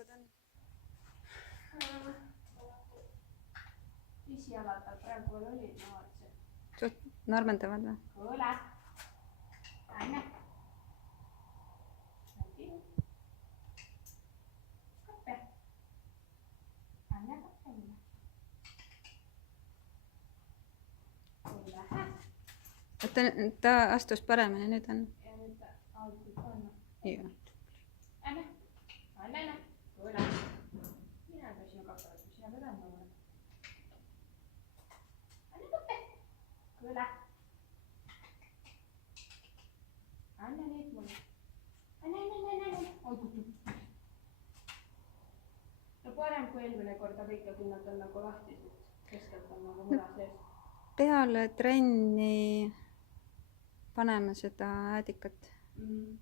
hullud on. Pisijalad tal praegu veel olid, ma vaatasin. Suht narmendavad või? Kuule. Anne. Kappe. Anne kappe mulle. Kuule. Ta astus paremini, nüüd on. Ja nüüd ta algul panna. Joo. Anne. Anne. Kuule. Mina ka sinu kappe, kui sina pead andma mulle. Anne kappe. Kuule. Anne nüüd mulle. Anne. Oi, kutu. No parem kui eelmine kord, aga ikkagi nad on nagu lahtised. Keskelt on nagu mura sees. Peale trenni paneme seda äädikat. Mm.